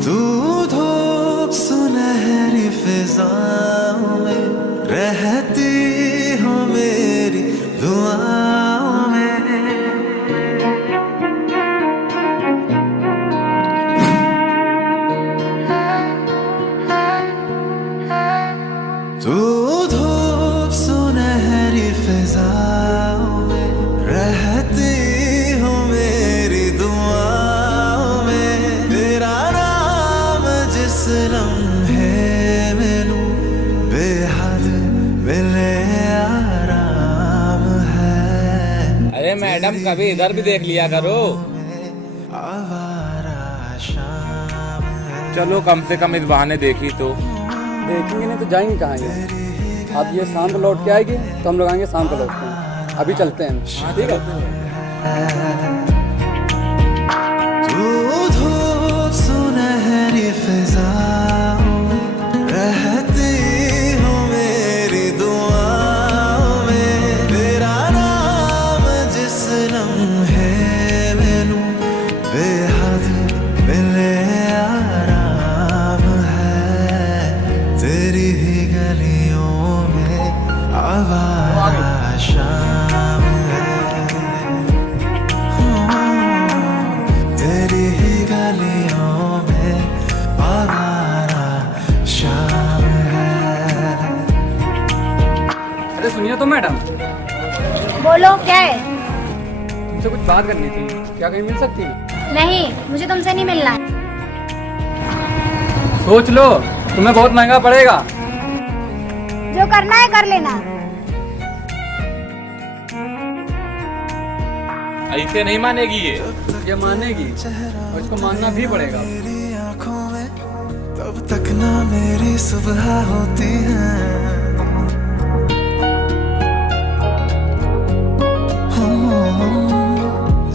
तू धूप सुनहरी फिजाओं में रहती हो मेरी दुआओं में। तू धूप सुनहरी फिजाओं में रहती हो मेरी दुआओं में। तेरा नाम जिस लम्हे में लूं बेहद मिले आराम है। अरे मैडम कभी इधर भी देख लिया करो। आवारा शाम है। चलो कम से कम इस बहाने देखी तो। देखेंगे नहीं तो जाएंगे कहाँ ये। अब ये शाम को लौट के आएगी तो हम लोग आएंगे शाम को लौट के। अभी चलते हैं, ठीक है। तू धूप सुनहरी फिजाओं में रहती हो मेरी दुआओं में। तेरा नाम जिस लम्हे में लूं बेहद मिले आराम है। तेरी ही गलियों में आवारा शाम है। तेरी ही गलियों में आवारा शाम है। अरे सुनिए तो मैडम, बोलो क्या है? तुमसे कुछ बात करनी थी, क्या कहीं मिल सकती है? नहीं, मुझे तुमसे नहीं मिलना है। सोच लो, तुम्हें बहुत महंगा पड़ेगा। जो करना है कर लेना। ऐसे नहीं मानेगी ये मानेगी और इसको मानना भी पड़ेगा। मेरी आंखों में तब तक ना मेरी सुबह होती है।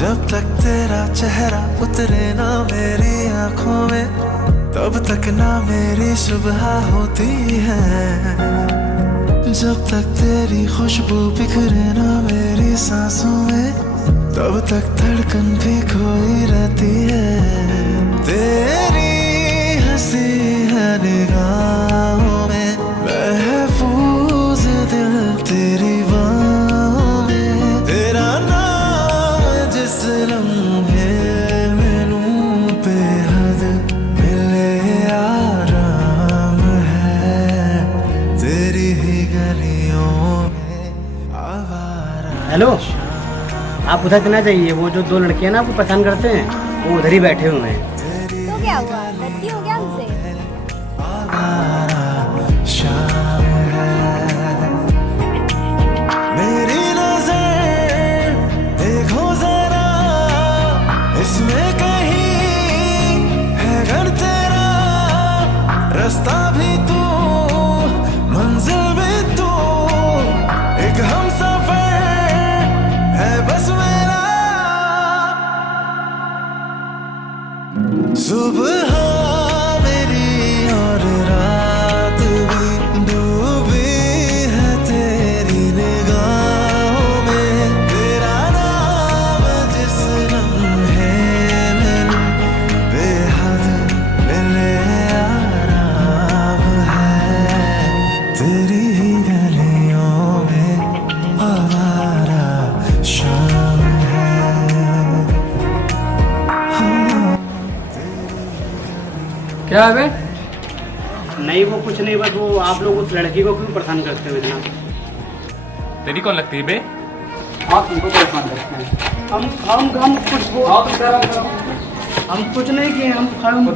जब तक तेरा चेहरा उतरे ना मेरी आंखों में तब तक ना मेरी सुबह होती है। जब तक तेरी खुशबू बिखरे ना मेरी सांसों में तब तक धड़कन भी खोई रहती है। तेरी हंसी है निगाहों में महफूज दिल तेरी बाहों में। तेरा नाम जिस लम्हे में लूं बेहद मिले आराम है। तेरी ही गलियों में आवारा। हेलो, आप उधर चलना चाहिए। वो जो दो लड़कियां ना आपको पसंद करते हैं वो उधर ही बैठे हुए हैं। तो क्या हुआ? गलती हो गया हमसे? आवारा शाम है। मेरी नजर देखो जरा इसमें कहीं है घर तेरा। रास्ता भी तू मंजिल भी तू एक हमसफर है बस मेरा। सुबह मेरी और रात भी डूबी है तेरी निगाहों में। तेरा नाम जिस लम्हे में लूं बेहद मिले आराम है। तेरी ही गलियों में आवारा शाम है। क्या है बे? नहीं वो कुछ नहीं, बस वो आप लोग उस लड़की को क्यों परेशान करते हो इतना? तेरी कौन लगती है बे? आप तुमको परेशान करते हैं। हम कुछ हम कुछ नहीं किए। हम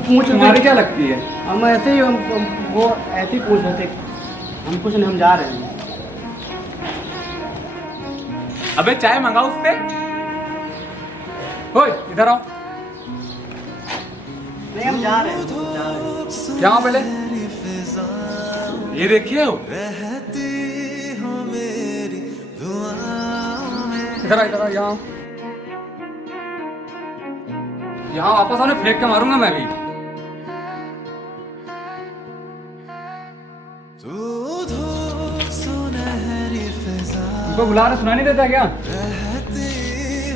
पूछ तुम्हारी क्या लगती है? हम ऐसे ही वो ऐसे ही पूछ रहे थे। हम कुछ नहीं, हम जा रहे हैं। अबे चाय मंगाओ उससे। ओए इधर आओ। नहीं हम जा रहे हैं, क्या आओ पहले? ये देखिए हो। इधर आ यहाँ आओ। यहाँ वापस आने फेंक के मारूंगा मैं भी। तू धूप सुनहरी फिजा तुमको बुला रहे सुनाई नहीं देता क्या? रहती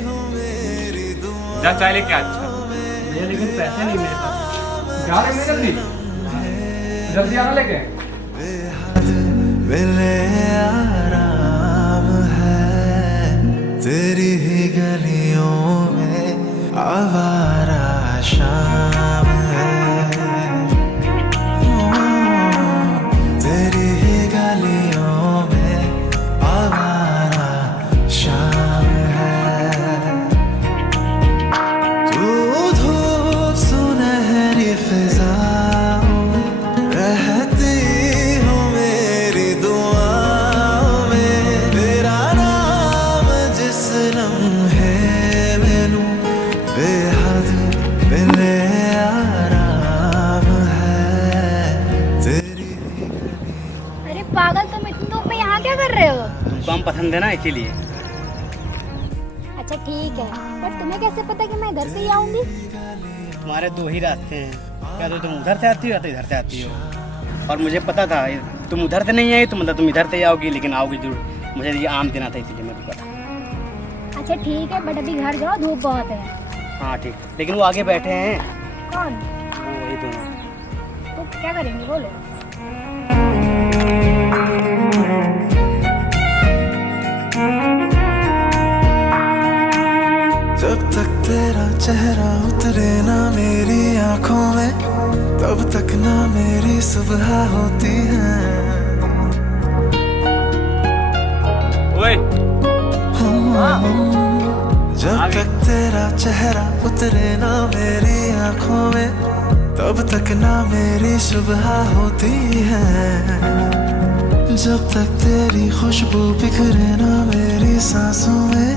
हूँ मेरी दुआ जा चाय लेके आ। अच्छा भैया लेकिन पैसे नहीं मेरे पास। जा रहे हैं जल्दी जल्दी आना लेके। बेहद मिले आराम है तेरी ही गलियों में आवारा शाम है तेरी ही गलियों में आवारा शाम है तू धूप सुनहरी फिजाओं में रहती हूँ मेरी दुआओं में तेरा नाम जिस लम्हे में लूं बेहद मिले आराम है तेरी अरे पागल, तुम इतनी धूप में यहाँ क्या कर रहे हो? तुमको हम पसंद है ना, इसीलिए। अच्छा ठीक है, पर तुम्हें कैसे पता कि मैं घर से ही आऊंगी? तुम्हारे दो ही रास्ते हैं, या तो तुम उधर से आती हो या तो इधर से आती हो। और मुझे पता था तुम उधर से नहीं आई तो मतलब तुम इधर से ही आओगी, लेकिन आओगी जरूर। मुझे ये आम देना था, इसीलिए मेरे को पता। अच्छा ठीक है, बट अभी घर जाओ, धूप बहुत है। हाँ ठीक, लेकिन वो आगे बैठे हैं, कौन? वो वही दोनों। तो क्या करेंगे बोलो? जब तक तेरा चेहरा उतरे ना मेरी आंखों में तब तक ना मेरी सुबह होती है ओए जब तक तेरा चेहरा उतरे ना मेरी आंखों में तब तक ना मेरी सुबह होती है जब तक तेरी खुशबू बिखरे ना मेरी सांसों में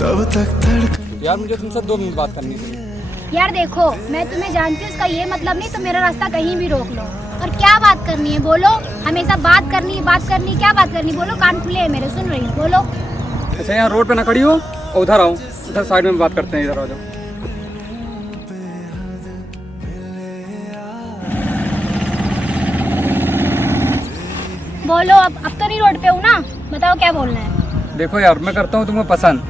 तब तक धड़कन। यार मुझे तुमसे 2 मिनट बात करनी थी। यार देखो, मैं तुम्हें जानती हूँ, इसका ये मतलब नहीं तुम मेरा रास्ता कहीं भी रोक लो। और क्या बात करनी है बोलो? हमेशा बात करनी है, बात करनी, क्या बात करनी? बोलो, कान खुले हैं मेरे, सुन रही हूँ, बोलो। अच्छा यहाँ रोड पे ना खड़ी हो और उधर आओ, उधर साइड में बात करते हैं, इधर आ जाओ। बोलो, अब तो नहीं रोड पे हूँ ना, बताओ क्या बोलना है? देखो यार, मैं करता हूँ तुम्हें पसंद,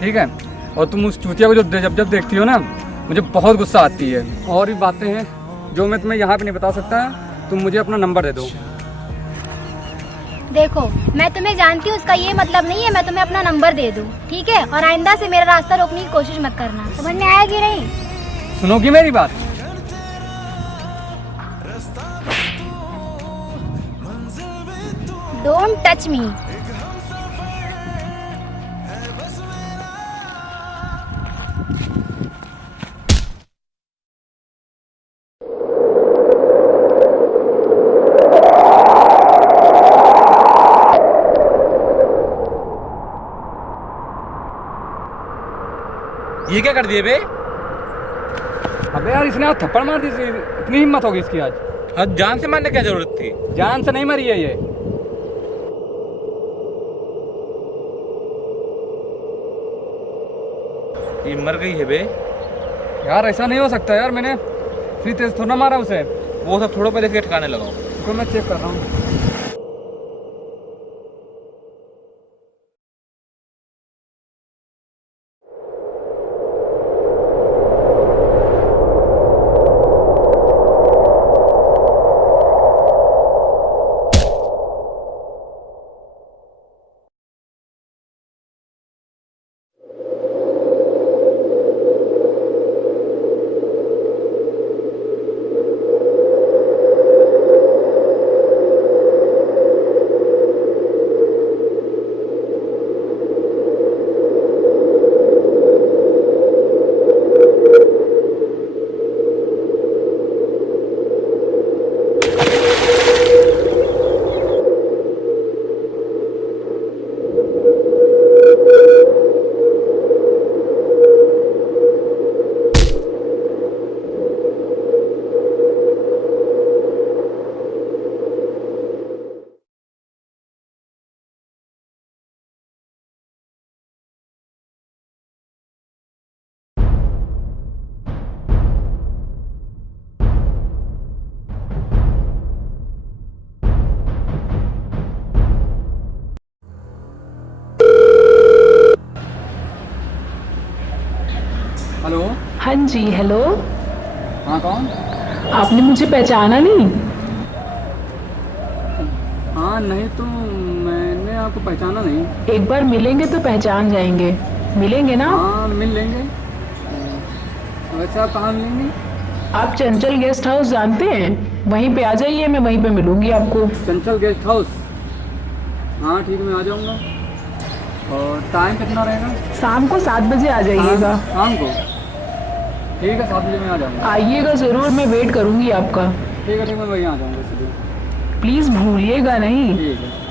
ठीक है? और तुम उस चूतिया को जो जब देखती हो ना, मुझे बहुत गुस्सा आती है। और भी बातें हैं जो मैं तुम्हें यहाँ पे नहीं बता सकता, तुम मुझे अपना नंबर दे दो। देखो, मैं तुम्हें जानती हूँ, उसका ये मतलब नहीं है मैं तुम्हें अपना नंबर दे दूँ, ठीक है? और आइंदा से मेरा रास्ता रोकने की कोशिश मत करना, समझ में आया कि नहीं? सुनोगी मेरी बात? Don't touch me. ये क्या कर दिए बे? अबे यार, इसने आज थप्पड़ मार दी, इतनी हिम्मत होगी इसकी आज? अब जान से मारने क्या जरूरत थी? जान से नहीं मरी है ये। मर गई है बे। यार ऐसा नहीं हो सकता यार, मैंने फ्री तेज थोड़ा मारा उसे। वो सब थोड़ा पहले के ठिकाने लगाओ। तो मैं चेक कर रहा हूँ। हाँ जी, हेलो। हाँ कौन? आपने मुझे पहचाना नहीं? हाँ नहीं तो मैंने आपको पहचाना नहीं। एक बार मिलेंगे तो पहचान जाएंगे। मिलेंगे ना? हाँ मिल लेंगे। वैसे आप कहाँ मिलेंगे? आप चंचल गेस्ट हाउस जानते हैं? वहीं पे आ जाइए, मैं वहीं पे मिलूंगी आपको। चंचल गेस्ट हाउस? हाँ ठीक है, मैं आ जाऊँगा। और टाइम कितना रहेगा? शाम को 7 बजे आ जाइएगा। शाम को? ठीक है, 7 बजे मैं आ जाऊँगा। आइएगा ज़रूर, मैं वेट करूंगी आपका। ठीक है, मैं वहीं आ जाऊँगा इसलिए। प्लीज़ भूलिएगा नहीं। ठीक है।